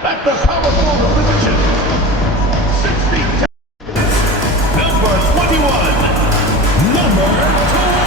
At the power forward position, 6 feet, number 21, number 21.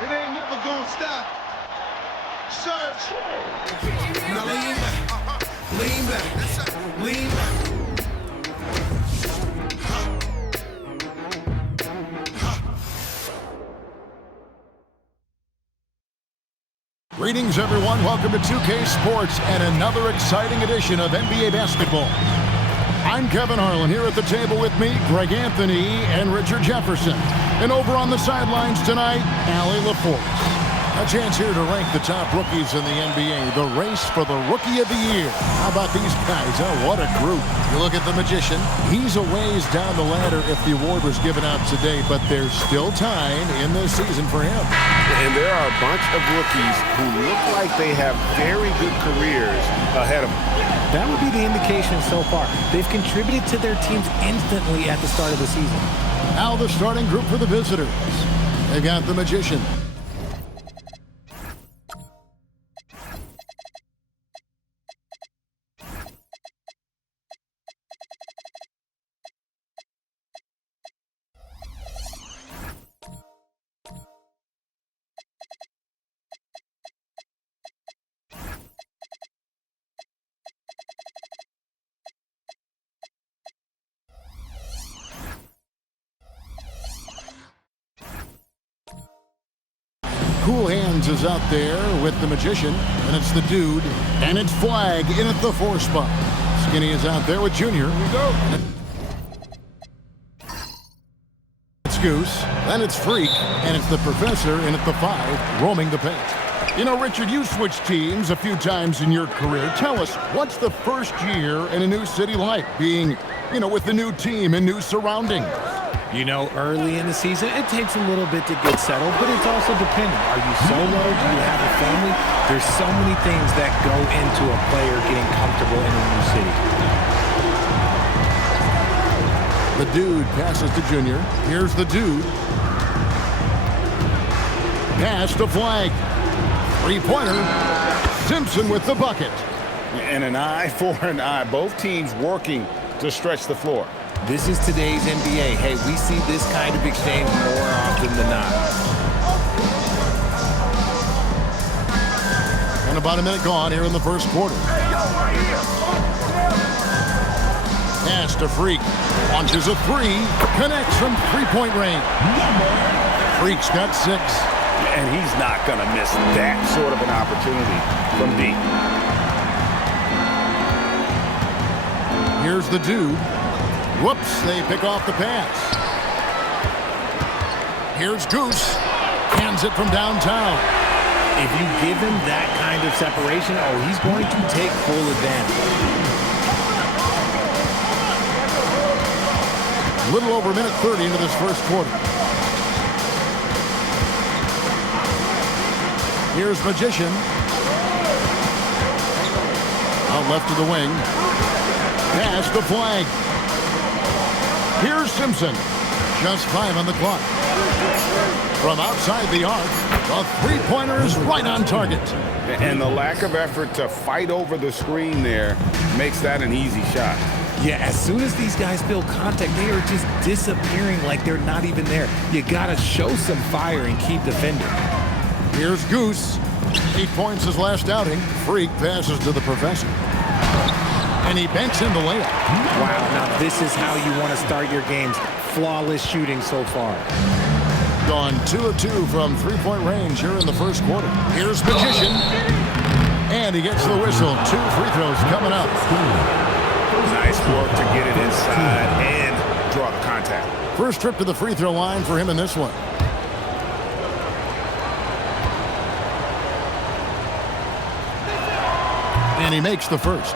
It ain't never gonna stop. Search. Now lean back. Lean back. Lean back. Greetings, everyone. Welcome to 2K Sports and another exciting edition of NBA basketball. I'm Kevin Harlan. Here at the table with me, Greg Anthony and Richard Jefferson. And over on the sidelines tonight, Allie LaForce. A chance here to rank the top rookies in the NBA. The race for the Rookie of the Year. How about these guys? Oh, what a group. You look at the Magician. He's a ways down the ladder if the award was given out today, but there's still time in this season for him. And there are a bunch of rookies who look like they have very good careers ahead of them. That would be the indication so far. They've contributed to their teams instantly at the start of the season. Now the starting group for the visitors. They got the Magician. Cool Hands is out there with the Magician, and it's the Dude, and it's Flag in at the 4 spot. Skinny is out there with Junior. Here we go. It's Goose, then it's Freak, and it's the Professor in at the 5, roaming the paint. You know, Richard, you switched teams a few times in your career. Tell us, what's the first year in a new city like, being, with the new team and new surroundings? You know, early in the season, it takes a little bit to get settled, but it's also dependent. Are you solo? Do you have a family? There's so many things that go into a player getting comfortable in a new city. The Dude passes to Junior. Here's the Dude. Pass to Flag. Three-pointer. Simpson with the bucket. And an eye for an eye. Both teams working to stretch the floor. This is today's NBA. Hey, we see this kind of exchange more often than not. And about a minute gone here in the first quarter. Pass to Freak. Launches a 3. Connects from three-point range. Freak's got 6. And he's not going to miss that sort of an opportunity from deep. Here's the Dude. Whoops, they pick off the pass. Here's Goose. Hands it from downtown. If you give him that kind of separation, he's going to take full advantage. A little over a minute 30 into this first quarter. Here's Magician. Out left to the wing. Pass the flag. Here's Simpson. Just 5 on the clock. From outside the arc, the three-pointer is right on target. And the lack of effort to fight over the screen there makes that an easy shot. Yeah, as soon as these guys feel contact, they are just disappearing like they're not even there. You got to show some fire and keep defending. Here's Goose. 8 points his last outing. Freak passes to the professor. And he banks in the layup. Wow, now this is how you want to start your games. Flawless shooting so far. Gone 2 of 2 from three-point range here in the first quarter. Here's Magician. And he gets the whistle. 2 free throws coming up. Nice work to get it inside and draw the contact. First trip to the free throw line for him in this one. And he makes the first.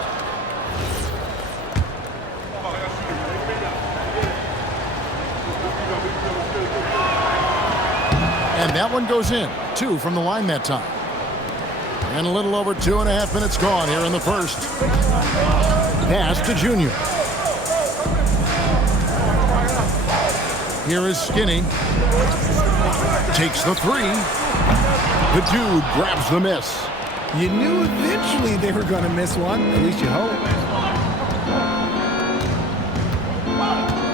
And that one goes in. 2 from the line that time. And a little over 2.5 minutes gone here in the first. Pass to Junior. Here is Skinny. Takes the 3. The dude grabs the miss. You knew eventually they were going to miss one. At least you hope.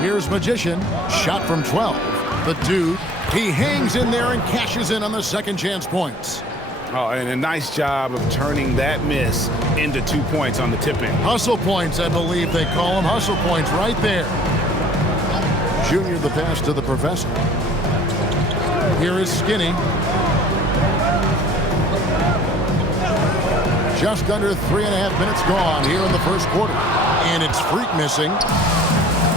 Here's Magician. Shot from 12. The dude, he hangs in there and cashes in on the second chance points. Oh, and a nice job of turning that miss into 2 points on the tip-in. Hustle points, I believe they call them. Hustle points right there. Junior the pass to the professor. Here is Skinny. Just under 3.5 minutes gone here in the first quarter. And it's Freak missing.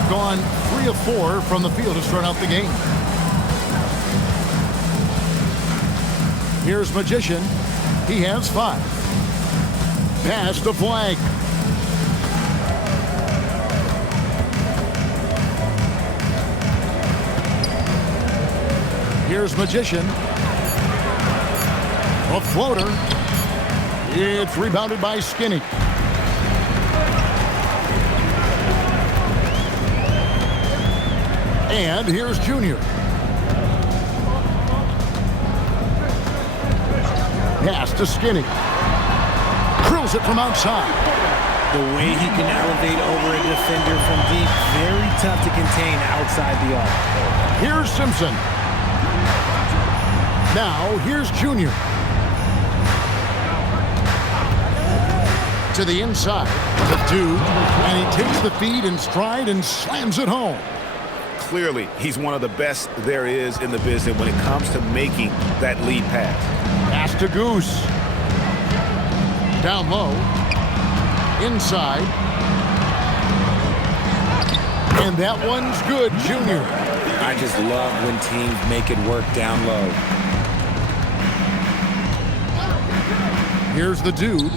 Gone 3 of 4 from the field to start out the game. Here's Magician. He has 5. Pass the flag. Here's Magician. A floater. It's rebounded by Skinny. And here's Junior. Pass to Skinny. Drills it from outside. The way he can elevate over a defender from deep, very tough to contain outside the arc. Here's Simpson. Now here's Junior. To the inside. The dude. And he takes the feed in stride and slams it home. Clearly, he's one of the best there is in the business when it comes to making that lead pass. Pass to Goose. Down low. Inside. And that one's good, Junior. I just love when teams make it work down low. Here's the dude.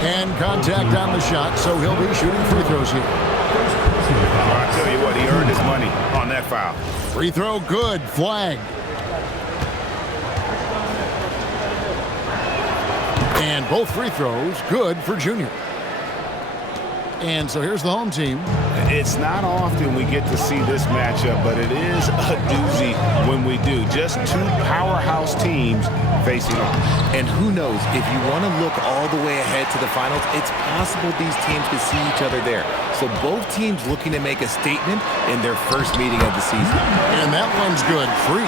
And contact on the shot, so he'll be shooting free throws here. I tell you what, he earned his money on that foul. Free throw good. Flag. And both free throws good for Junior. And so here's the home team. It's not often we get to see this matchup, but it is a doozy when we do. Just 2 powerhouse teams facing off. And who knows, if you want to look all the way ahead to the finals, it's possible these teams could see each other there. So both teams looking to make a statement in their first meeting of the season. And that one's good. Freak.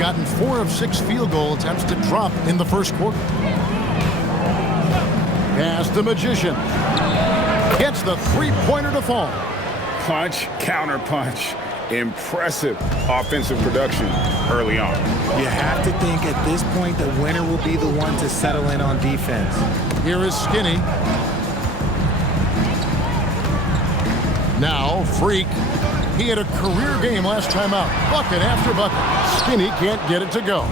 Gotten 4 of 6 field goal attempts to drop in the first quarter. Pass the Magician. Gets the three-pointer to fall. Punch, counter punch. Impressive offensive production early on. You have to think at this point the winner will be the one to settle in on defense. Here is Skinny. Now, Freak. He had a career game last time out. Bucket after bucket. Skinny can't get it to go.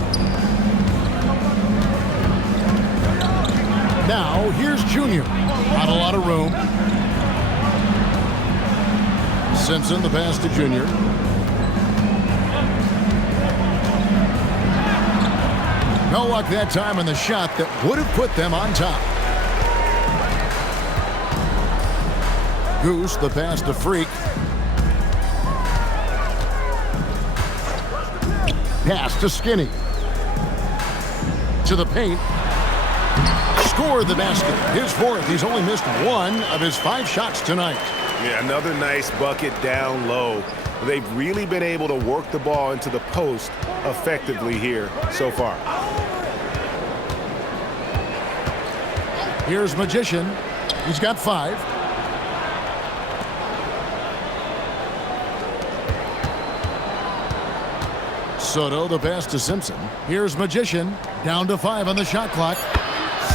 Now, here's Junior. Not a lot of room. Simpson, the pass to Junior. No luck that time on the shot that would have put them on top. Goose, the pass to Freak. Pass to Skinny. To the paint. Score the basket. His fourth. He's only missed one of his 5 shots tonight. Yeah, another nice bucket down low. They've really been able to work the ball into the post effectively here so far. Here's Magician. He's got 5. Soto, the pass to Simpson. Here's Magician. Down to 5 on the shot clock.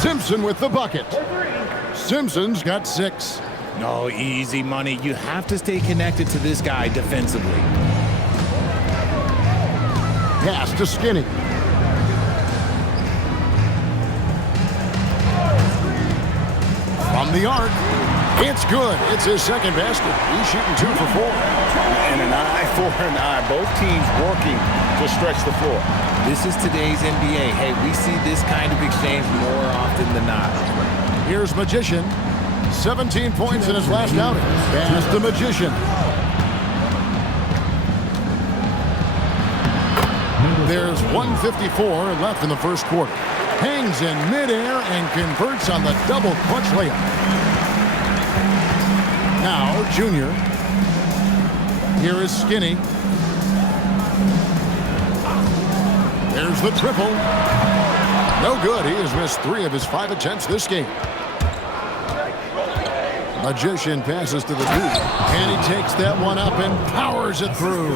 Simpson with the bucket. Simpson's got 6. No, easy money. You have to stay connected to this guy defensively. Pass to Skinny. From the arc. It's good. It's his second basket. He's shooting 2 for 4. And an eye for an eye. Both teams working to stretch the floor. This is today's NBA. Hey, we see this kind of exchange more often than not. Here's Magician. 17 points in his last outing. Pass to Magician. There's 1:54 left in the first quarter. Hangs in midair and converts on the double clutch layup. Now, Junior. Here is Skinny. There's the triple. No good. He has missed 3 of his 5 attempts this game. Magician passes to the dude, and he takes that one up and powers it through.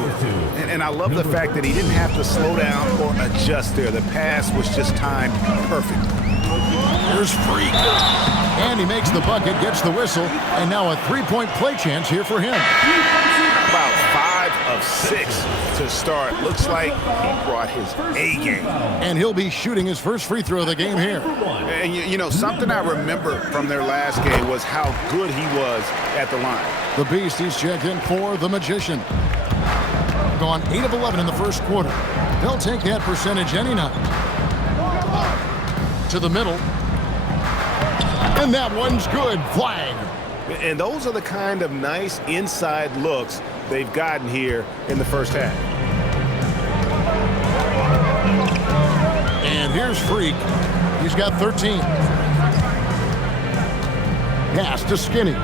And I love the fact that he didn't have to slow down or adjust there. The pass was just timed perfect. Here's Freak. And he makes the bucket, gets the whistle, and now a 3-point play chance here for him. About 5 of 6 to start. Looks like he brought his A game. And he'll be shooting his first free throw of the game here. And you know, something I remember from their last game was how good he was at the line. The Beast, he's checked in for the Magician. Gone 8 of 11 in the first quarter. They'll take that percentage any night. To the middle. And that one's good. Flag. And those are the kind of nice inside looks they've gotten here in the first half. And here's Freak. He's got 13. Pass to Skinny.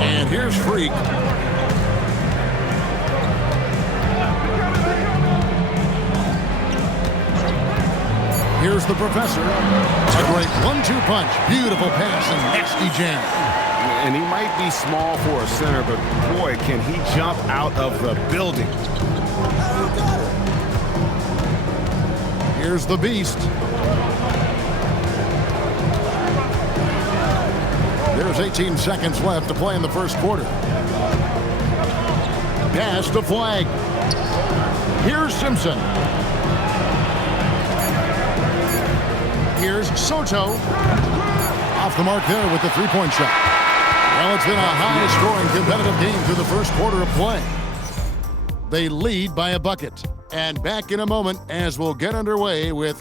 And here's Freak. Here's the Professor. A great 1-2 punch. Beautiful pass and nasty jam. And he might be small for a center, but boy, can he jump out of the building. Here's the Beast. There's 18 seconds left to play in the first quarter. Pass to Flag. Here's Simpson. Here's Soto. Off the mark there with the 3-point shot. Well, it's been a high-scoring competitive game through the first quarter of play. They lead by a bucket. And back in a moment as we'll get underway with...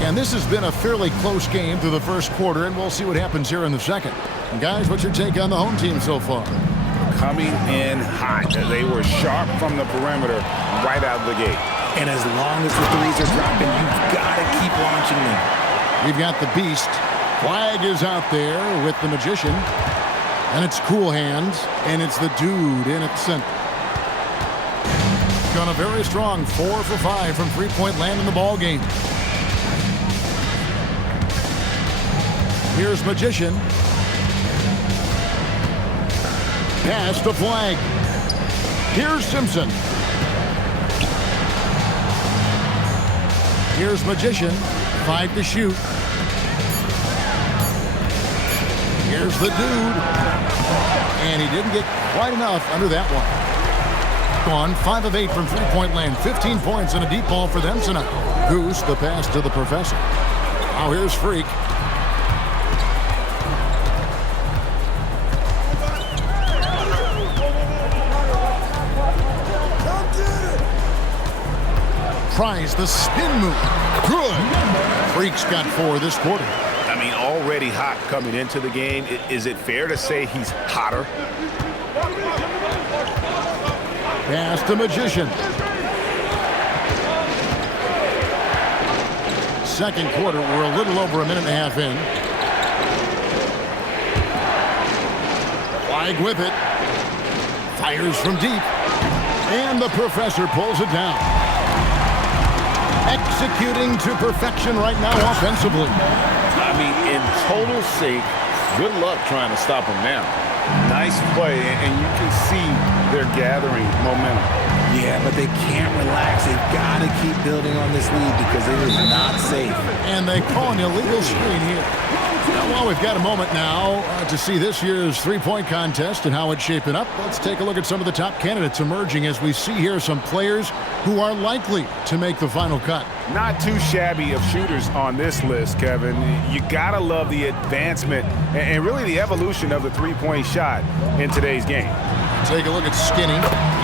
And this has been a fairly close game through the first quarter, and we'll see what happens here in the second. And guys, what's your take on the home team so far? Coming in hot. They were sharp from the perimeter right out of the gate. And as long as the threes are dropping, you've got to keep launching them. We've got the Beast. Flag is out there with the Magician. And it's Cool Hands, and it's the dude in at the center. Gone a very strong 4 for 5 from three-point land in the ball game. Here's Magician. Pass to Flag. Here's Simpson. Here's Magician. 5 to shoot. Here's the dude. And he didn't get quite enough under that one. Gone 5 of 8 from three-point land. 15 points and a deep ball for them tonight. Goose, the pass to the Professor. Now here's Freak. Tries the spin move. Good. Freak's got 4 this quarter. I mean, already hot coming into the game. Is it fair to say he's hotter? Pass the Magician. Second quarter, we're a little over a minute and a half in. Flag with it. Fires from deep. And the professor pulls it down. Executing to perfection right now offensively. I mean, in total sync. Good luck trying to stop him now. Nice play, and you can see they're gathering momentum. Yeah, but they can't relax. They've got to keep building on this lead because it is not safe. And they call an illegal screen here. Well, we've got a moment now to see this year's three-point contest and how it's shaping up. Let's take a look at some of the top candidates emerging as we see here some players who are likely to make the final cut. Not too shabby of shooters on this list, Kevin. You got to love the advancement and really the evolution of the three-point shot in today's game. Take a look at Skinny.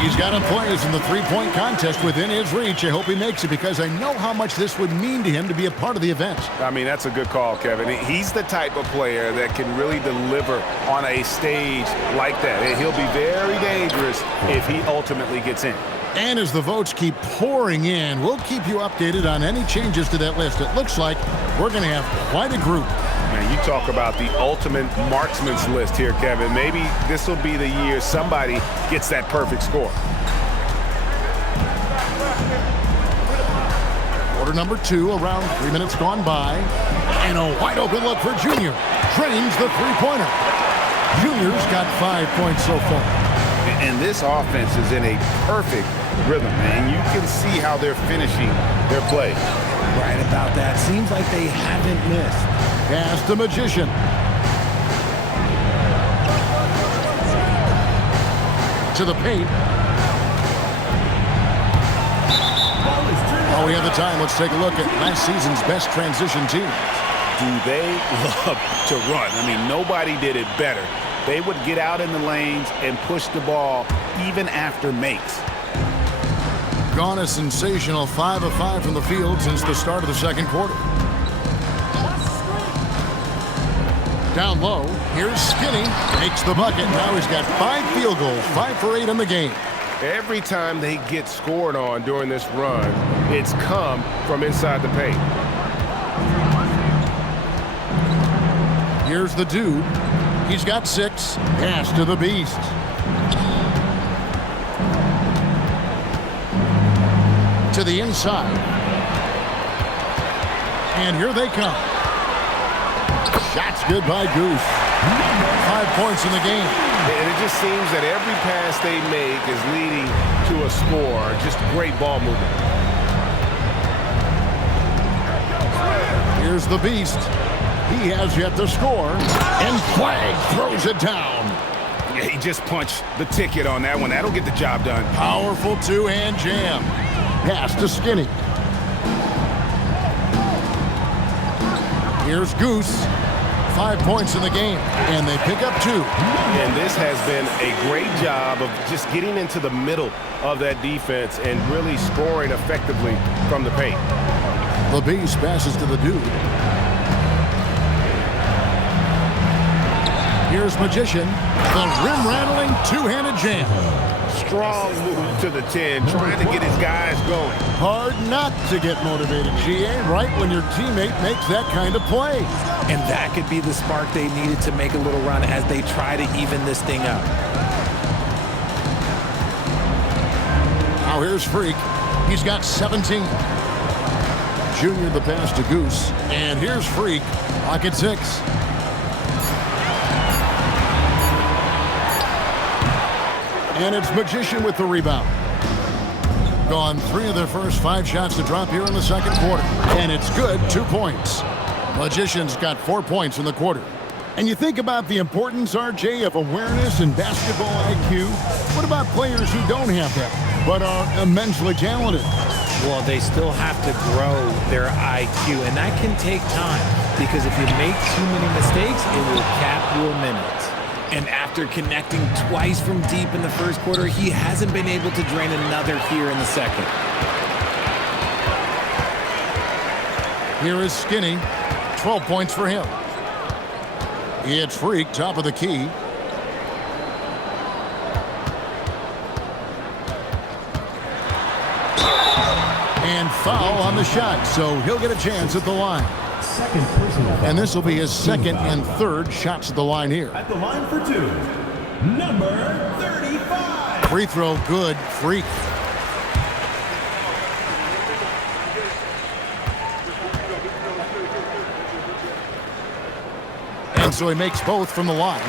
He's got a place in the three-point contest within his reach. I hope he makes it because I know how much this would mean to him to be a part of the event. I mean, that's a good call, Kevin. He's the type of player that can really deliver on a stage like that. And he'll be very dangerous if he ultimately gets in. And as the votes keep pouring in, we'll keep you updated on any changes to that list. It looks like we're going to have quite a group. Man, you talk about the ultimate marksman's list here, Kevin. Maybe this will be the year somebody gets that perfect score. Quarter number 2, around 3 minutes gone by. And a wide open look for Junior. Drains the three-pointer. Junior's got 5 points so far. And this offense is in a perfect rhythm, and you can see how they're finishing their play. Right about that. Seems like they haven't missed. Pass the Magician. To the paint. Oh, we have the time. Let's take a look at last season's best transition team. Do they love to run? I mean, nobody did it better. They would get out in the lanes and push the ball even after makes. Gone a sensational 5 of 5 from the field since the start of the second quarter. Down low, here's Skinny, makes the bucket. Now he's got 5 field goals, 5 for 8 in the game. Every time they get scored on during this run, it's come from inside the paint. Here's the dude. He's got 6. Pass to the Beast. To the inside. And here they come. Shots good by Goose. 5 points in the game. And it just seems that every pass they make is leading to a score. Just great ball movement. Here's the Beast. He has yet to score. And Flag throws it down. Yeah, he just punched the ticket on that one. That'll get the job done. Powerful two-hand jam. Pass to Skinny. Here's Goose. 5 points in the game, and they pick up 2. And this has been a great job of just getting into the middle of that defense and really scoring effectively from the paint. The Beast passes to the dude. Here's Magician. The rim-rattling two-handed jam. Strong move to the 10, trying to get his guys going. Hard not to get motivated, GA, right when your teammate makes that kind of play. And that could be the spark they needed to make a little run as they try to even this thing up. Now here's Freak. He's got 17. Junior the pass to Goose. And here's Freak. Pocket 6. And it's Magician with the rebound. Gone 3 of their first 5 shots to drop here in the second quarter. And it's good, 2 points. Magician's got 4 points in the quarter. And you think about the importance, RJ, of awareness and basketball IQ. What about players who don't have that, but are immensely talented? Well, they still have to grow their IQ, and that can take time because if you make too many mistakes, it will cap your minutes. And after connecting twice from deep in the first quarter, he hasn't been able to drain another here in the second. Here is Skinny. 12 points for him. It's Freak, top of the key. And foul on the shot, so he'll get a chance at the line. And this will be his second and third shots at the line here. At the line for two, number 35. Free throw good, Freak. And so he makes both from the line.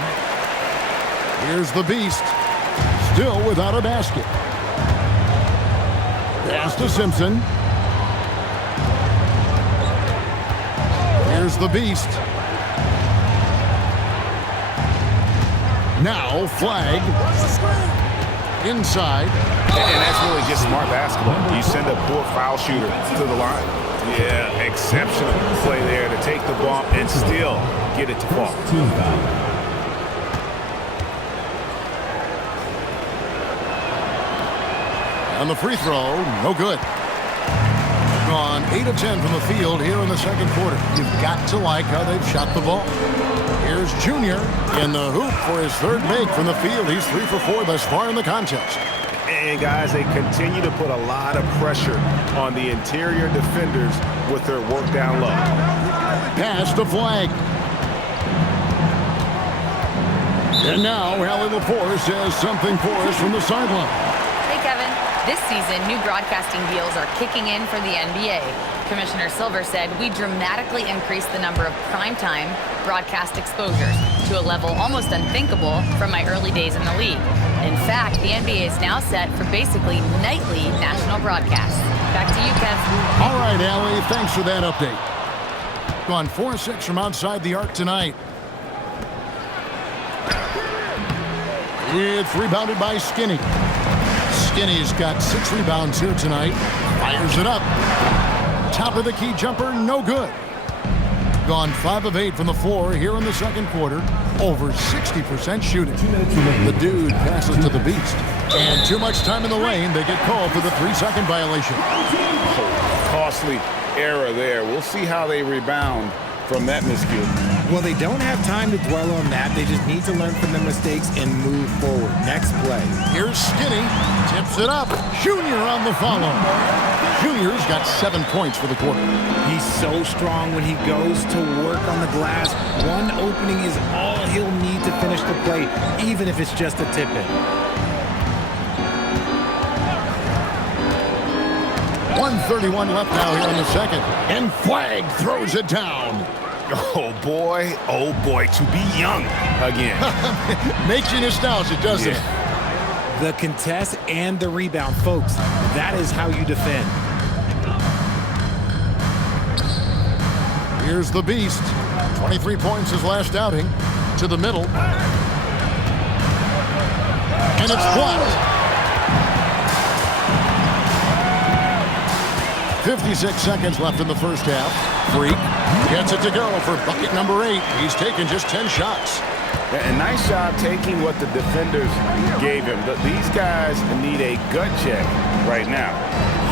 Here's the Beast, still without a basket. Pass to Simpson. Here's the Beast. Now flag. Inside. And that's really just smart basketball. You send a poor foul shooter to the line. Yeah, exceptional play there to take the bump and still get it to fall. Team foul. On the free throw, no good. Gone 8 of 10 from the field here in the second quarter. You've got to like how they've shot the ball. Here's Junior in the hoop for his third make from the field. He's 3 for 4 thus far in the contest. And guys, they continue to put a lot of pressure on the interior defenders with their work down low. Pass to Flag. And now Allie LaForce has something for us from the sideline. Hey, Kevin. This season, new broadcasting deals are kicking in for the NBA. Commissioner Silver said we dramatically increased the number of primetime broadcast exposures to a level almost unthinkable from my early days in the league. In fact, the NBA is now set for basically nightly national broadcasts. Back to you, Kev. All right, Allie, thanks for that update. Gone 4-6 from outside the arc tonight. It's rebounded by Skinny. Skinny's got 6 rebounds here tonight. Fires it up. Top of the key jumper, no good. Gone 5 of 8 from the floor here in the second quarter. Over 60% shooting. The dude passes to the Beast. And too much time in the lane. They get called for the 3-second violation. Costly error there. We'll see how they rebound from that miscue. Well, they don't have time to dwell on that. They just need to learn from their mistakes and move forward. Next play. Here's Skinny. Tips it up. Junior on the follow. Junior's got 7 points for the quarter. He's so strong when he goes to work on the glass. One opening is all he'll need to finish the play, even if it's just a tip-in. 1:31 left now here in the second. And Flag throws it down. Oh boy, to be young again. Makes you nostalgic, doesn't it? The contest and the rebound, folks. That is how you defend. Here's the Beast. 23 points his last outing. To the middle. And it's blocked. 56 seconds left in the first half. Freak gets it to go for bucket number 8. He's taken just 10 shots. And nice job taking what the defenders gave him. But these guys need a gut check right now.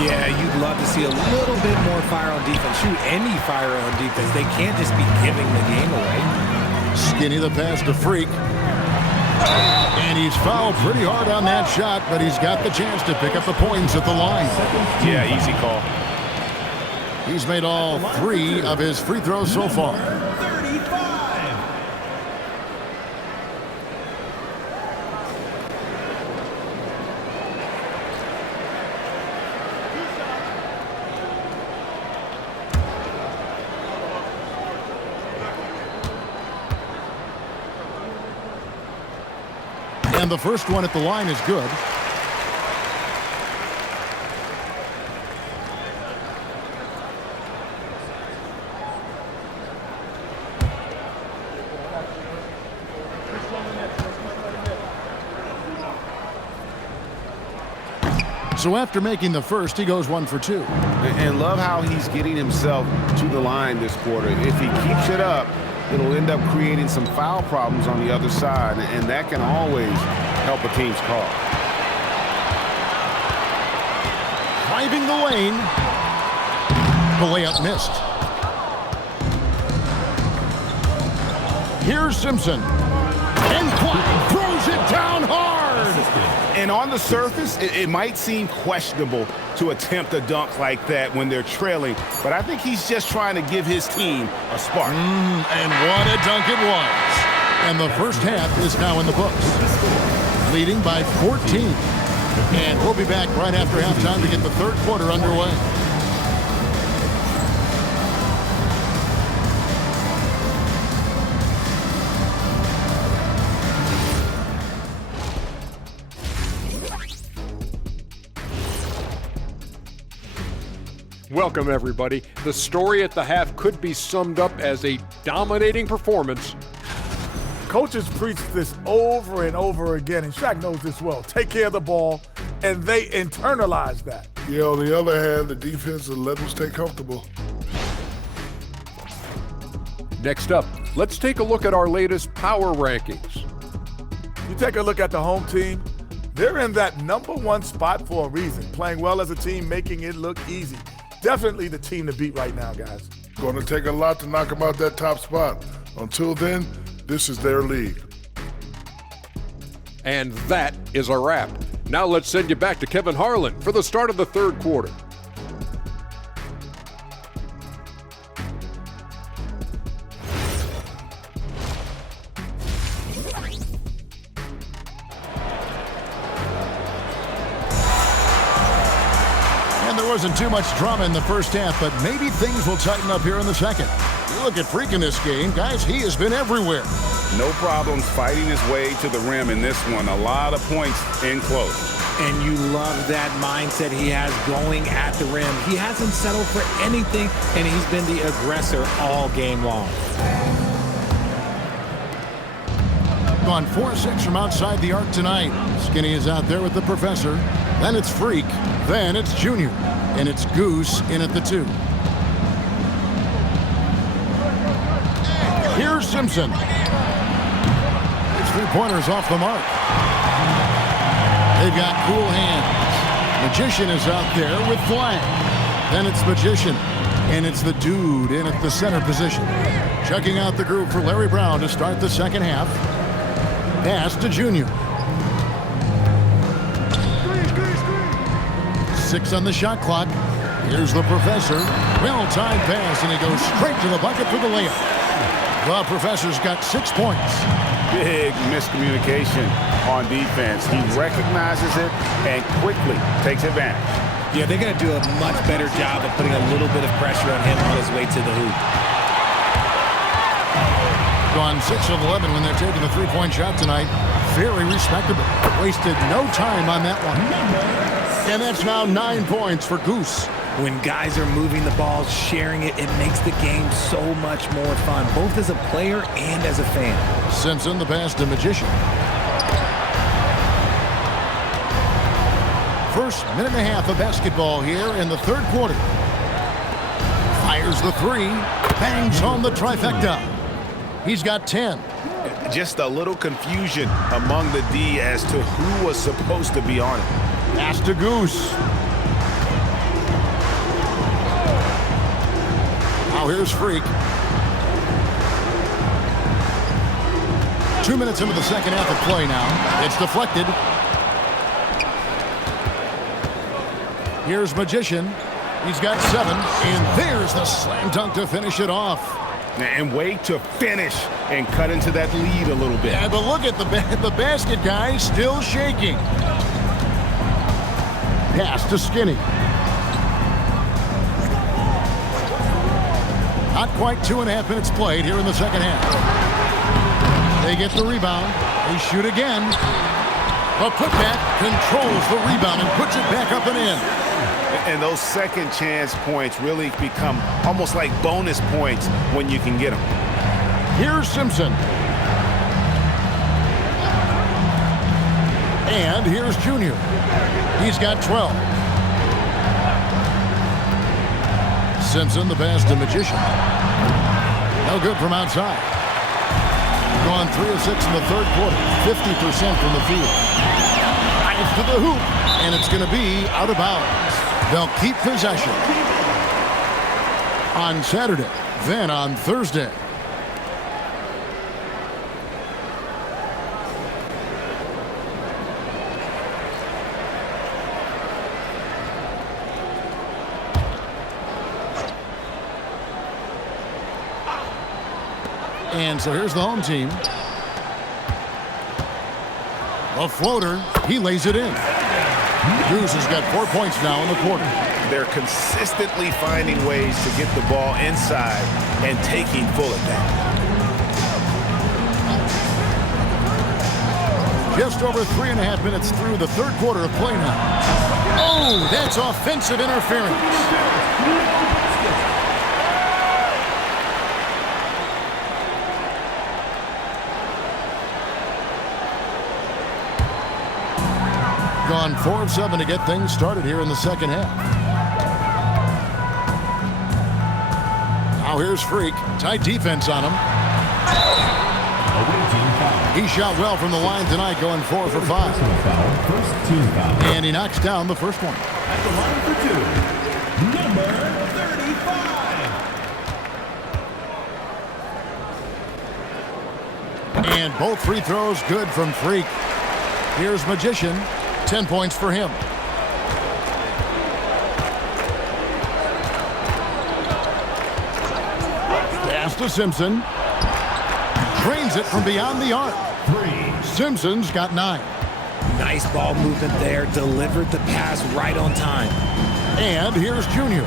Yeah, you'd love to see a little bit more fire on defense. Shoot any fire on defense. They can't just be giving the game away. Skinny the pass to Freak. And he's fouled pretty hard on that shot, but he's got the chance to pick up the points at the line. Yeah, easy call. He's made all 3 of his free throws so far. 35. And the first one at the line is good. So after making the first, he goes 1 for 2. And love how he's getting himself to the line this quarter. If he keeps it up, it'll end up creating some foul problems on the other side, and that can always help a team's cause. Driving the lane. The layup missed. Here's Simpson. And Clyde throws it down hard. And on the surface, it might seem questionable to attempt a dunk like that when they're trailing, but I think he's just trying to give his team a spark. And what a dunk it was. And the first half is now in the books, leading by 14. And we'll be back right after halftime to get the third quarter underway. Welcome, everybody. The story at the half could be summed up as a dominating performance. Coaches preach this over and over again, and Shaq knows this well. Take care of the ball, and they internalize that. Yeah, on the other hand, the defense will let them stay comfortable. Next up, let's take a look at our latest power rankings. You take a look at the home team, they're in that #1 spot for a reason, playing well as a team, making it look easy. Definitely the team to beat right now, guys. Going to take a lot to knock them out that top spot. Until then, this is their league. And that is a wrap. Now let's send you back to Kevin Harlan for the start of the third quarter. Wasn't too much drama in the first half, but maybe things will tighten up here in the second. You look at Freak in this game, guys, he has been everywhere. No problems fighting his way to the rim in this one. A lot of points in close. And you love that mindset he has going at the rim. He hasn't settled for anything, and he's been the aggressor all game long. Gone 4-6 from outside the arc tonight. Skinny is out there with the professor. Then it's Freak. Then it's Junior. And it's Goose in at the 2. Here's Simpson. His three-pointer's off the mark. They've got cool hands. Magician is out there with flag. Then it's Magician. And it's the dude in at the center position. Checking out the group for Larry Brown to start the second half. Pass to Junior. 6 on the shot clock. Here's the professor. Well-timed pass, and he goes straight to the bucket for the layup. The professor's got 6 points. Big miscommunication on defense. He recognizes it and quickly takes advantage. Yeah, they're going to do a much better job of putting a little bit of pressure on him on his way to the hoop. Gone 6 of 11 when they're taking the three-point shot tonight. Very respectable. Wasted no time on that one. And that's now 9 points for Goose. When guys are moving the ball, sharing it, it makes the game so much more fun, both as a player and as a fan. Simpson, the pass to Magician. First minute and a half of basketball here in the third quarter. Fires the 3. Bangs home the trifecta. He's got 10. Just a little confusion among the D as to who was supposed to be on it. Pass to Goose. Now here's Freak. 2 minutes into the second half of play now. It's deflected. Here's Magician. He's got 7. And there's the slam dunk to finish it off. And wait to finish and cut into that lead a little bit. Yeah, but look at the basket, guys, still shaking. Pass to Skinny. Not quite 2.5 minutes played here in the second half. They get the rebound. They shoot again. The putback controls the rebound and puts it back up and in. And those second chance points really become almost like bonus points when you can get them. Here's Simpson. And here's Junior. He's got 12. Simpson, the pass to Magician. No good from outside. Gone 3 of 6 in the third quarter. 50% from the field. Drives to the hoop. And it's going to be out of bounds. They'll keep possession on Saturday, then on Thursday. And so here's the home team. A floater. He lays it in. Deuce has got 4 points now in the quarter. They're consistently finding ways to get the ball inside and taking full advantage. Just over 3.5 minutes through the third quarter of play now. Oh, that's offensive interference. Gone 4 of 7 to get things started here in the second half. Now here's Freak. Tight defense on him. He shot well from the line tonight, going 4 for 5. First team foul. And he knocks down the first one. At the line for 2, number 35. And both free throws good from Freak. Here's Magician. 10 points for him. Pass to Simpson. Drains it from beyond the arc. Simpson's got 9. Nice ball movement there. Delivered the pass right on time. And here's Junior.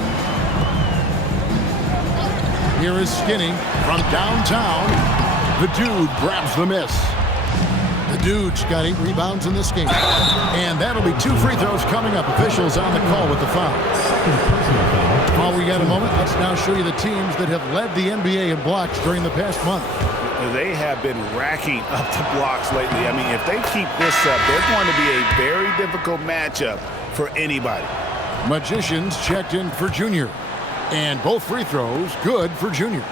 Here is Skinny from downtown. The dude grabs the miss. The dude's got 8 rebounds in this game. And that'll be 2 free throws coming up. Officials on the call with the fouls. While we got a moment, let's now show you the teams that have led the NBA in blocks during the past month. They have been racking up the blocks lately. I mean, if they keep this up, they're going to be a very difficult matchup for anybody. Magicians checked in for Junior. And both free throws good for Junior.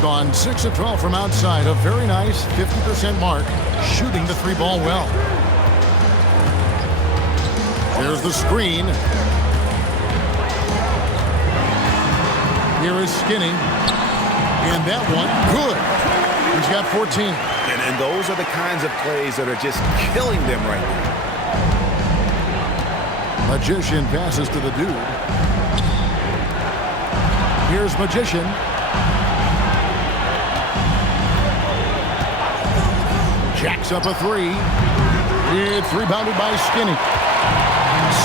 Gone 6 of 12 from outside. A very nice 50% mark. Shooting the 3-ball well. There's the screen. Here is Skinny. And that one, good. He's got 14. And those are the kinds of plays that are just killing them right now. Magician passes to the dude. Here's Magician. Jacks up a 3. It's rebounded by Skinny.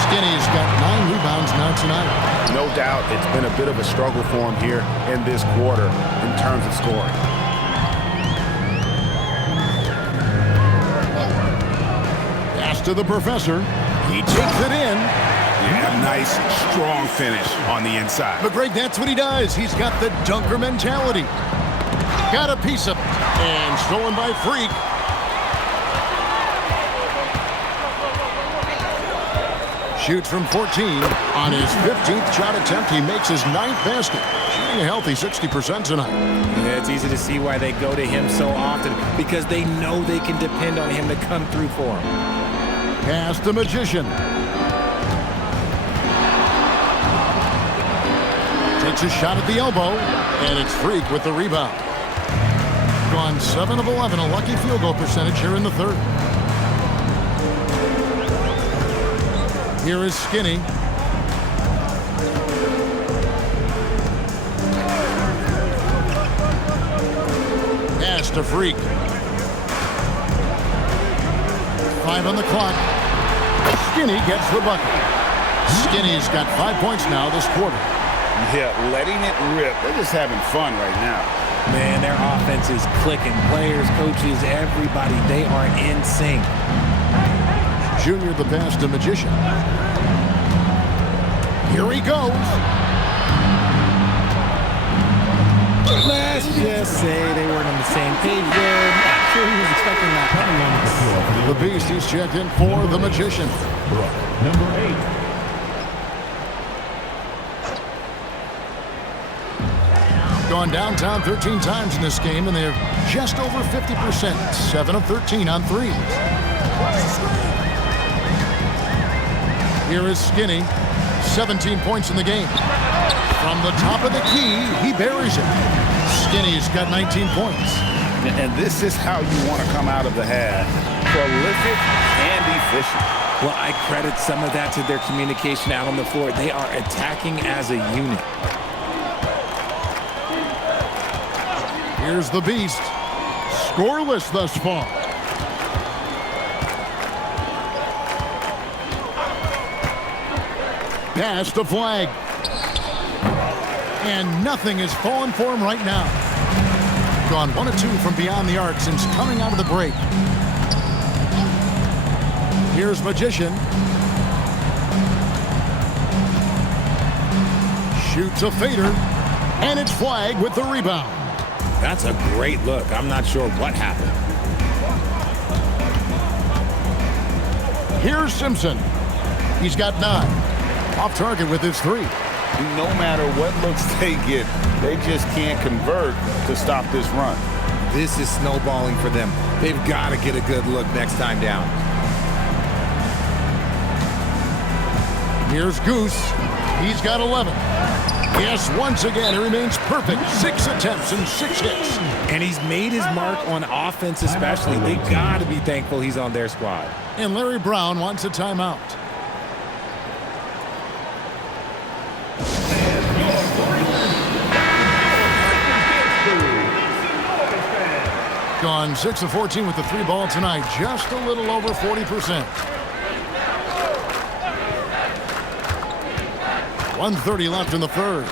Skinny's got 9 rebounds now tonight. No doubt it's been a bit of a struggle for him here in this quarter in terms of scoring. Pass to the professor. He takes it in. Yeah, nice, strong finish on the inside. But Greg, that's what he does. He's got the dunker mentality. Got a piece of it. And stolen by Freak. Shoots from 14. On his 15th shot attempt, he makes his 9th basket. Shooting a healthy 60% tonight. Yeah, it's easy to see why they go to him so often, because they know they can depend on him to come through for them. Pass the Magician. Takes a shot at the elbow, and it's Freak with the rebound. Gone 7 of 11, a lucky field goal percentage here in the third. Here is Skinny. Pass to Freak. 5 on the clock. Skinny gets the bucket. Skinny's got 5 points now this quarter. Yeah, letting it rip. They're just having fun right now. Man, their offense is clicking. Players, coaches, everybody, they are in sync. Junior the pass to Magician. Here he goes. Let's just say they weren't on the same page there. Not sure he was expecting that. The Beast, he's checked in for the Magician. Number 8. Gone downtown 13 times in this game, and they're just over 50%. 7 of 13 on threes. Here is Skinny. 17 points in the game. From the top of the key, he buries it. Skinny's got 19 points. And this is how you want to come out of the half. Prolific and efficient. Well, I credit some of that to their communication out on the floor. They are attacking as a unit. Here's the Beast. Scoreless thus far. Pass to Flag. And nothing is falling for him right now. Gone 1 of 2 from beyond the arc since coming out of the break. Here's Magician. Shoots a fader. And it's Flag with the rebound. That's a great look. I'm not sure what happened. Here's Simpson. He's got 9. Off target with his 3. No matter what looks they get, they just can't convert to stop this run. This is snowballing for them. They've got to get a good look next time down. Here's Goose. He's got 11. Yes, once again, he remains perfect. 6 attempts and 6 hits. And he's made his mark on offense especially. They got to be thankful he's on their squad. And Larry Brown wants a timeout. Gone 6 of 14 with the 3 ball tonight. Just a little over 40%. 1:30 left in the third.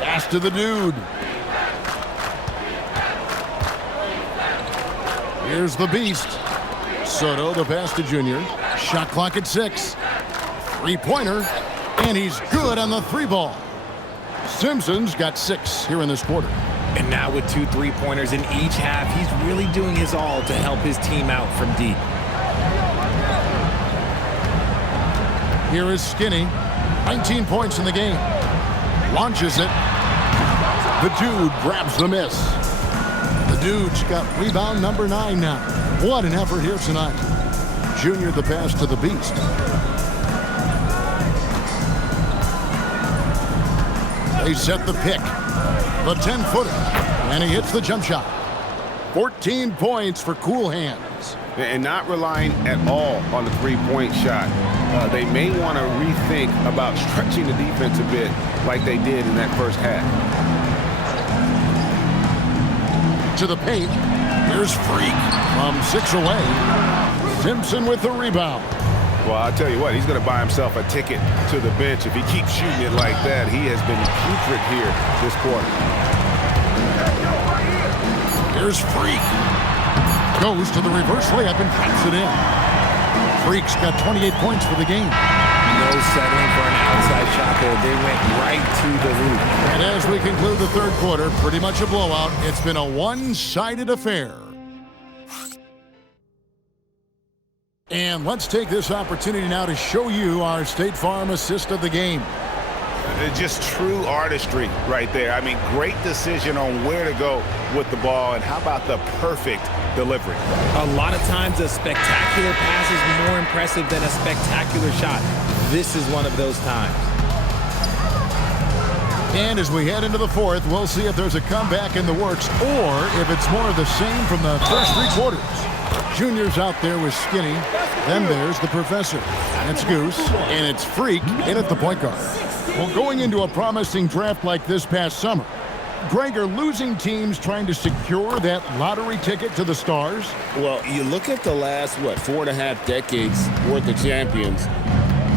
Pass to the Dude. Here's the Beast. Soto, the pass to Junior. Shot clock at 6. 3-pointer. And he's good on the 3 ball. Simpson's got 6 here in this quarter. And now with 2 3-pointers in each half, he's really doing his all to help his team out from deep. Here is Skinny. 19 points in the game. Launches it. The Dude grabs the miss. The Dude's got rebound number 9 now. What an effort here tonight. Junior the pass to the Beast. They set the pick. The 10-footer. And he hits the jump shot. 14 points for Cool Hands. And not relying at all on the 3-point shot. They may want to rethink about stretching the defense a bit like they did in that first half. To the paint. Here's Freak from 6 away. Simpson with the rebound. Well, I'll tell you what, he's going to buy himself a ticket to the bench. If he keeps shooting it like that, he has been putrid here this quarter. Here's Freak. Goes to the reverse layup and traps it in. Freak's got 28 points for the game. No settling for an outside shot there. They went right to the hoop. And as we conclude the third quarter, pretty much a blowout. It's been a one-sided affair. And let's take this opportunity now to show you our State Farm assist of the game. Just true artistry right there. I mean, great decision on where to go with the ball, and how about the perfect delivery? A lot of times a spectacular pass is more impressive than a spectacular shot. This is one of those times. And as we head into the fourth, we'll see if there's a comeback in the works or if it's more of the same from the first 3 quarters. Junior's out there with Skinny. Then there's the Professor. That's Goose. And it's Freak in at the point guard. Well, going into a promising draft like this past summer, Greg, are losing teams trying to secure that lottery ticket to the stars? Well, you look at the last, 4.5 decades worth of champions.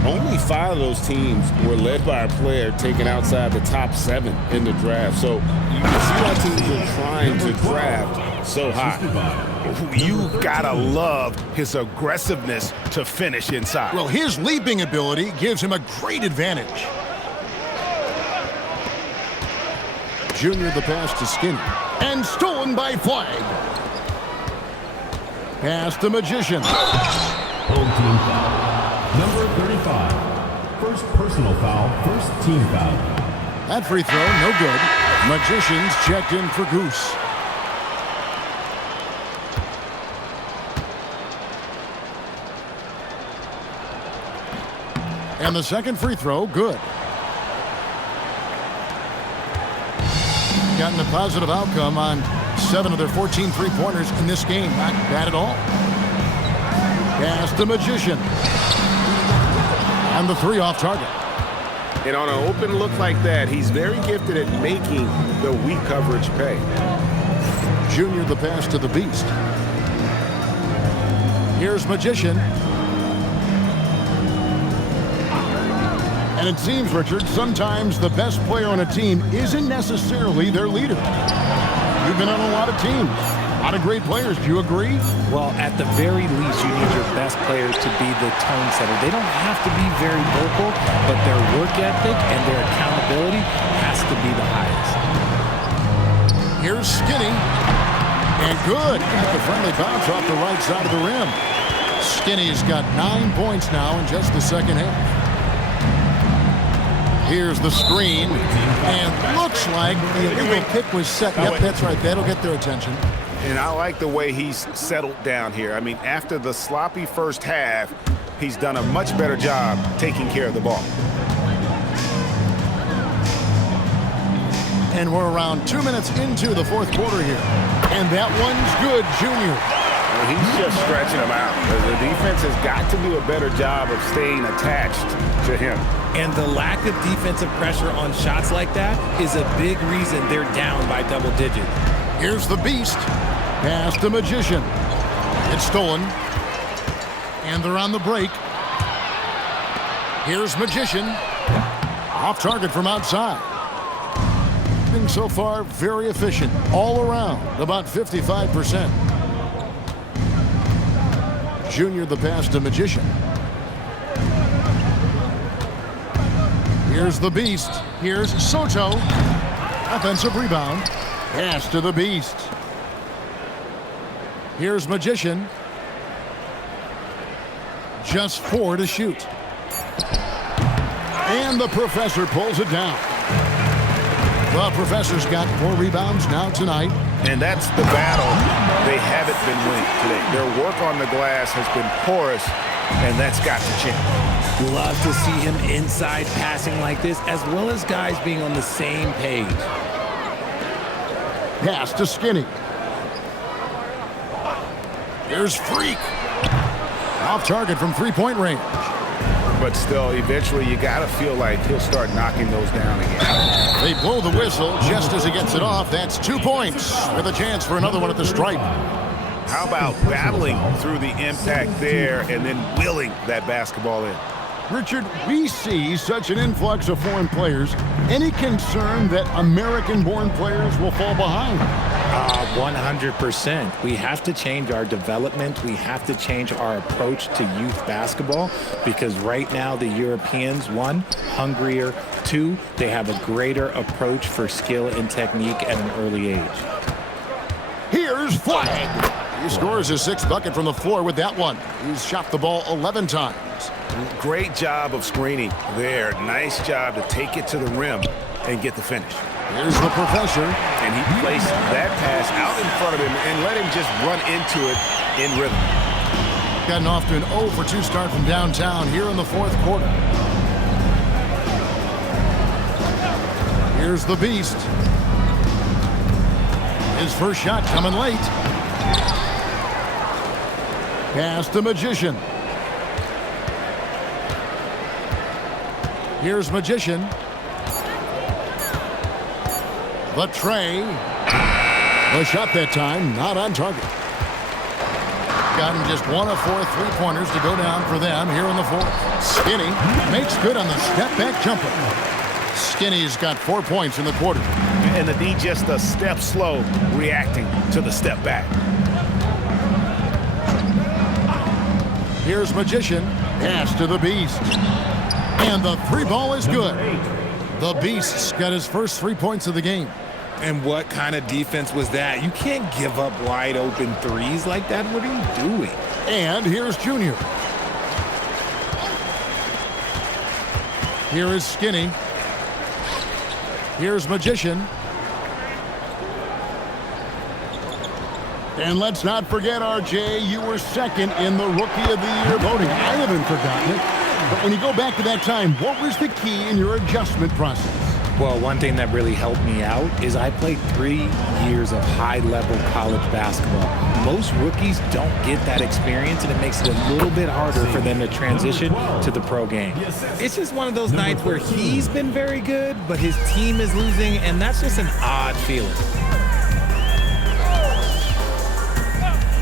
Only 5 of those teams were led by a player taken outside the top 7 in the draft. So you can see why teams are trying to draft so high. You gotta love his aggressiveness to finish inside. Well, his leaping ability gives him a great advantage. Junior the pass to Skinny. And stolen by Flag. Pass to Magician. Home team foul. Number 35. First personal foul, first team foul. That free throw, no good. Magician's checked in for Goose. And the second free throw, good. Gotten a positive outcome on 7 of their 14 three-pointers in this game. Not bad at all. Pass the Magician. And the 3 off target. And on an open look like that, he's very gifted at making the weak coverage pay. Junior the pass to the Beast. Here's Magician. And it seems, Richard, sometimes the best player on a team isn't necessarily their leader. You've been on a lot of teams, a lot of great players. Do you agree? Well, at the very least, you need your best player to be the tone setter. They don't have to be very vocal, but their work ethic and their accountability has to be the highest. Here's Skinny. And good. Got the friendly bounce off the right side of the rim. Skinny's got 9 points now in just the second half. Here's the screen, and looks like the illegal kick was set. Yep, that's right. That'll get their attention. And I like the way he's settled down here. I mean, after the sloppy first half, he's done a much better job taking care of the ball. And we're around 2 minutes into the fourth quarter here. And that one's good, Junior. He's just stretching him out. The defense has got to do a better job of staying attached to him. And the lack of defensive pressure on shots like that is a big reason they're down by double digits. Here's the Beast. Pass to Magician. It's stolen. And they're on the break. Here's Magician. Off target from outside. So far, very efficient. All around, about 55%. Junior the pass to Magician. Here's the Beast. Here's Soto. Offensive rebound. Pass to the Beast. Here's Magician. Just 4 to shoot. And the Professor pulls it down. The Professor's got 4 rebounds now tonight. And that's the battle they haven't been winning today. Their work on the glass has been porous, and that's got to change. Love to see him inside passing like this, as well as guys being on the same page. Pass to Skinny. Here's Freak. Off target from 3-point range. But still, eventually you got to feel like he'll start knocking those down again. They blow the whistle just as he gets it off. That's 2 points with a chance for another one at the stripe. How about battling through the impact there and then willing that basketball in? Richard, we see such an influx of foreign players. Any concern that American-born players will fall behind? 100%. We have to change our development. We have to change our approach to youth basketball because right now the Europeans, 1, hungrier, 2, they have a greater approach for skill and technique at an early age. Here's Flag. He scores his 6th bucket from the floor with that one. He's shot the ball 11 times. Great job of screening there. Nice job to take it to the rim and get the finish. Here's the Professor. And he placed that pass out in front of him and let him just run into it in rhythm. Gotten off to an 0 for 2 start from downtown here in the fourth quarter. Here's the Beast. His first shot coming late. Pass to Magician. Here's Magician. The tray. The shot that time, not on target. Got him just 1 of 4 3-pointers to go down for them here in the fourth. Skinny makes good on the step-back jumper. Skinny's got 4 points in the quarter. And the D just a step slow reacting to the step back. Here's Magician. Pass to the Beast. And the 3-ball is good. The Beast's got his first 3 points of the game. And what kind of defense was that? You can't give up wide open threes like that. What are you doing? And here's Junior. Here is Skinny. Here's Magician. And let's not forget, RJ, you were second in the Rookie of the Year voting. I haven't forgotten it. But when you go back to that time, what was the key in your adjustment process? Well, one thing that really helped me out is I played 3 years of high-level college basketball. Most rookies don't get that experience, and it makes it a little bit harder for them to transition to the pro game. It's just one of those nights where he's been very good, but his team is losing, and that's just an odd feeling.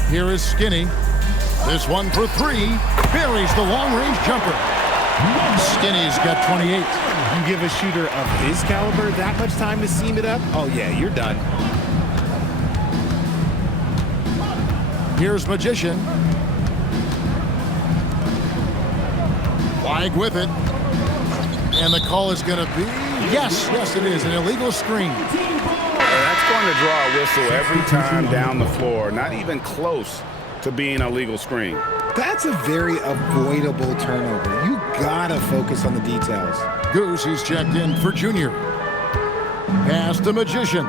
Here is Skinny. This one for three. Buries the long-range jumper. Skinny's got 28. You give a shooter of his caliber that much time to seam it up? Oh, yeah, you're done. Here's Magician. Flag with it. And the call is going to be, yes, it is, an illegal screen. That's going to draw a whistle every time down the floor. Not even close to being a legal screen. That's a very avoidable turnover. You gotta focus on the details. Goose, he's checked in for Junior. Pass to Magician.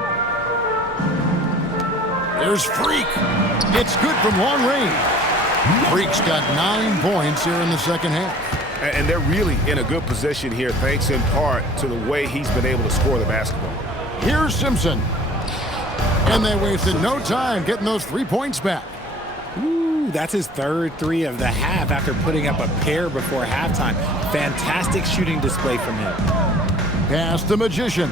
There's Freak. It's good from long range. Freak's got 9 points here in the second half. And they're really in a good position here, thanks in part to the way he's been able to score the basketball. Here's Simpson. And they wasted no time getting those 3 points back. Ooh, that's his third three of the half after putting up a pair before halftime. Fantastic shooting display from him. Pass to Magician.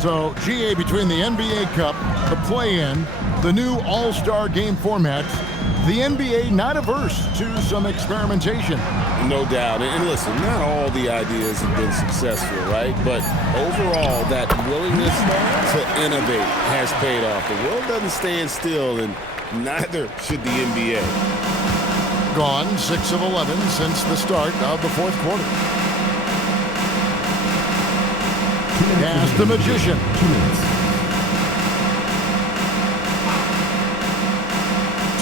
So, GA, between the NBA Cup, the play-in, the new All-Star game formats, the NBA not averse to some experimentation. No doubt. And listen, not all the ideas have been successful, right? But overall, that willingness to innovate has paid off. The world doesn't stand still, and neither should the NBA. Gone 6 of 11 since the start of the fourth quarter. Pass the Magician. 2 minutes.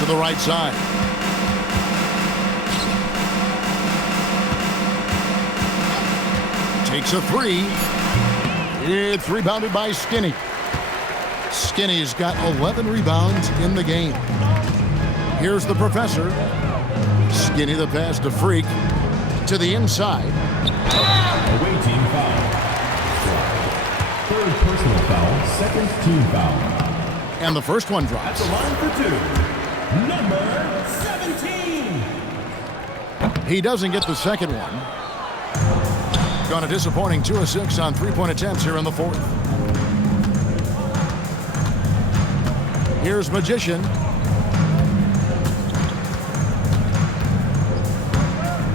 To the right side. Takes a three. It's rebounded by Skinny. Skinny's got 11 rebounds in the game. Here's the professor. Skinny the pass to Freak. To the inside. Away team foul. Third personal foul, second team foul. And the first one drops. At the line for 2, number 17. He doesn't get the second one. Gone a disappointing 2 of 6 on 3-point attempts here in the fourth. Here's Magician.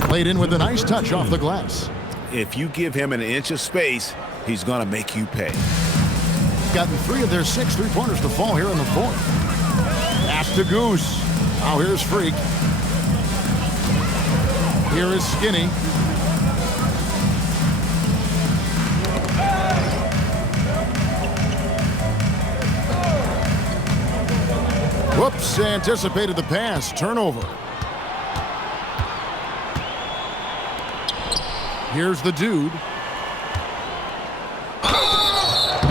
Played in with a nice touch off the glass. If you give him an inch of space, he's going to make you pay. Gotten 3 of their 6 3-pointers to fall here in the fourth. Pass to Goose. Now here's Freak. Here is Skinny. Whoops, anticipated the pass. Turnover. Here's the dude.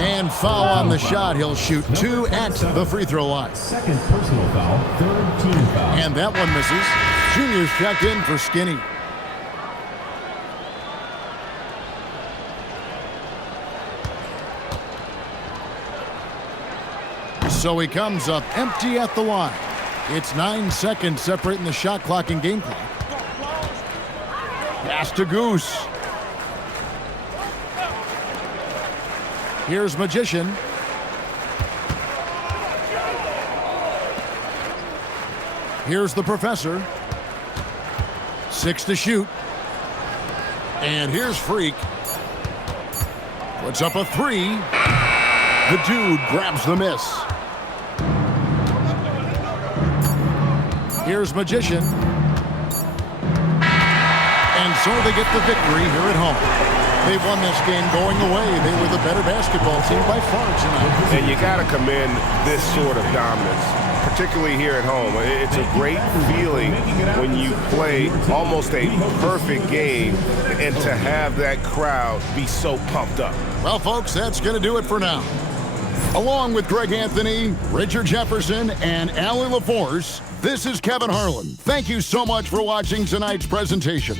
And foul on the shot. He'll shoot 2 at the free throw line. Second personal foul, third team foul. And that one misses. Junior's checked in for Skinny. So he comes up empty at the line. It's 9 seconds separating the shot clock and game clock. Pass to Goose. Here's Magician. Here's the professor. 6 to shoot. And here's Freak. Puts up a 3. The dude grabs the miss. Here's Magician. And so they get the victory here at home. They won this game going away. They were the better basketball team by far tonight. And you got to commend this sort of dominance, particularly here at home. It's a great feeling when you play almost a perfect game and to have that crowd be so pumped up. Well, folks, that's going to do it for now. Along with Greg Anthony, Richard Jefferson, and Allie LaForce, this is Kevin Harlan. Thank you so much for watching tonight's presentation.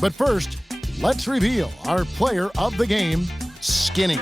But first, let's reveal our player of the game, Skinny.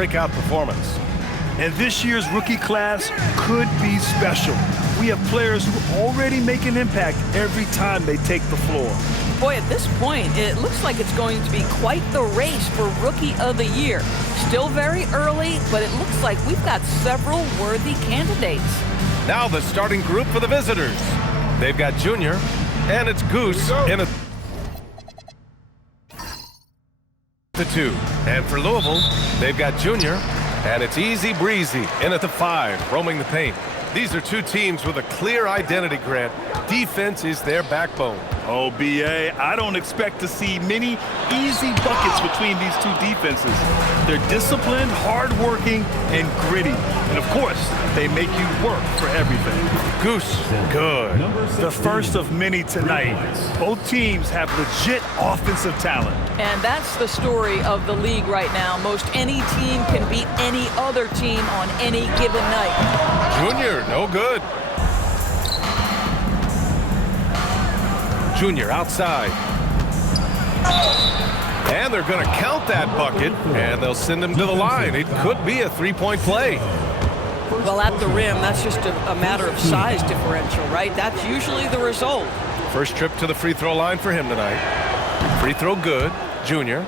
breakout performance. And this year's rookie class could be special. We have players who already make an impact every time they take the floor. Boy, at this point, it looks like it's going to be quite the race for Rookie of the Year. Still very early, but it looks like we've got several worthy candidates. Now the starting group for the visitors. They've got Junior, and it's Goose in the 2. And for Louisville, they've got Junior, and it's Easy Breezy in at the 5, roaming the paint. These are two teams with a clear identity, Grant. Defense is their backbone. Oh, BA, I don't expect to see many easy buckets between these two defenses. They're disciplined, hardworking, and gritty. And of course, they make you work for everything. Goose, good. The first of many tonight. Both teams have legit offensive talent. And that's the story of the league right now. Most any team can beat any other team on any given night. Junior, no good. Junior outside. And they're going to count that bucket, and they'll send him to the line. It could be a three-point play. Well, at the rim, that's just a matter of size differential, right? That's usually the result. First trip to the free throw line for him tonight. Free throw good. Junior.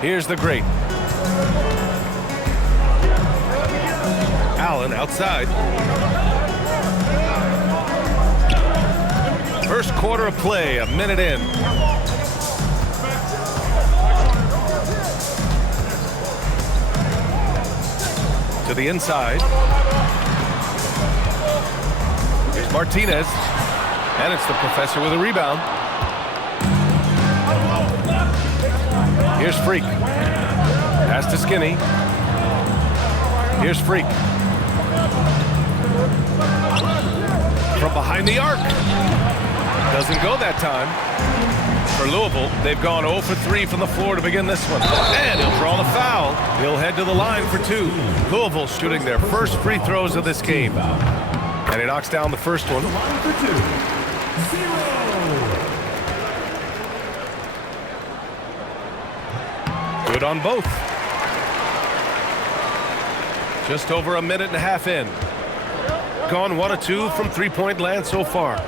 Here's the great. Allen outside. First quarter of play, a minute in. To the inside. Here's Martinez. And it's the professor with a rebound. Here's Freak. Pass to Skinny. Here's Freak. From behind the arc. Doesn't go that time. For Louisville, they've gone 0 for 3 from the floor to begin this one. And he'll draw the foul. He'll head to the line for 2. Louisville shooting their first free throws of this game. And he knocks down the first one. Good on both. Just over a minute and a half in. Gone 1 of 2 from three-point land so far.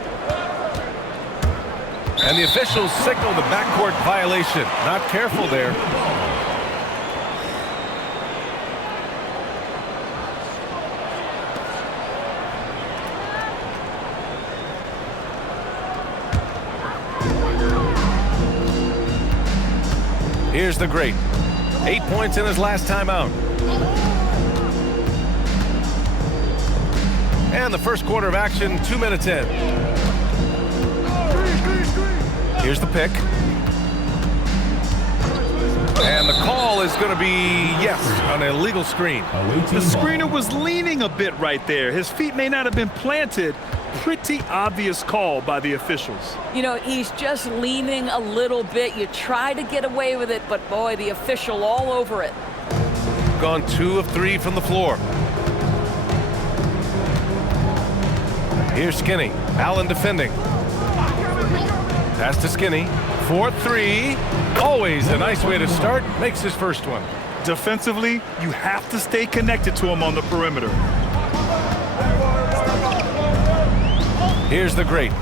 And the officials signal the backcourt violation. Not careful there. Here's the great. 8 points in his last time out. And the first quarter of action, 2 minutes in. Here's the pick. And the call is going to be, yes, an illegal screen. The screener was leaning a bit right there. His feet may not have been planted. Pretty obvious call by the officials. You know, he's just leaning a little bit. You try to get away with it, but boy, the official all over it. Gone 2 of 3 from the floor. Here's Skinny. Allen defending. Pass to Skinny. 4-3. Always a nice way to start. Makes his first one. Defensively, you have to stay connected to him on the perimeter. Here's the great.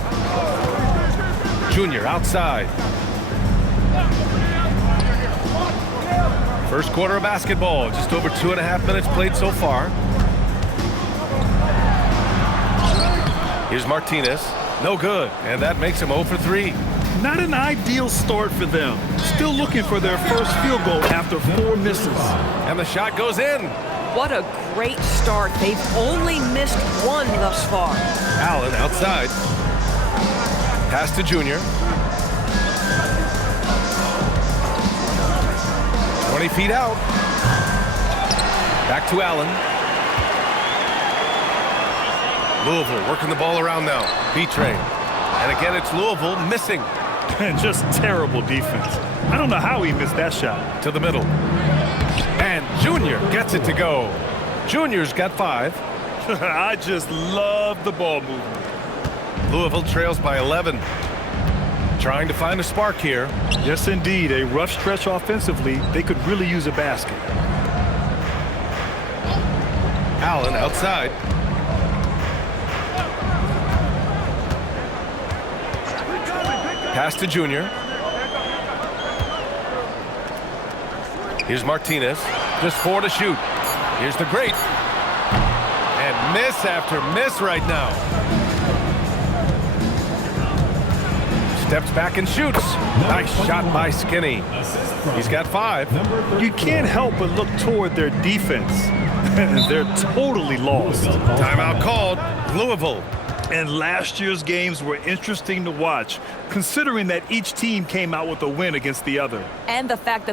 Junior outside. First quarter of basketball. Just over 2.5 minutes played so far. Here's Martinez. No good. And that makes him 0 for 3. Not an ideal start for them. Still looking for their first field goal after 4 misses. And the shot goes in. What a great start. They've only missed 1 thus far. Allen outside. Pass to Junior. 20 feet out. Back to Allen. Louisville working the ball around now. B-Train. And again, it's Louisville missing. Just terrible defense. I don't know how he missed that shot. To the middle. And Junior gets it to go. Junior's got 5. I just love the ball movement. Louisville trails by 11. Trying to find a spark here. Yes, indeed. A rough stretch offensively. They could really use a basket. Allen outside. Pass to Junior. Here's Martinez. Just 4 to shoot. Here's the great. And miss after miss right now. Steps back and shoots. Nice shot by Skinny. He's got 5. You can't help but look toward their defense. They're totally lost. Timeout called. Louisville. And last year's games were interesting to watch, considering that each team came out with a win against the other. And the fact that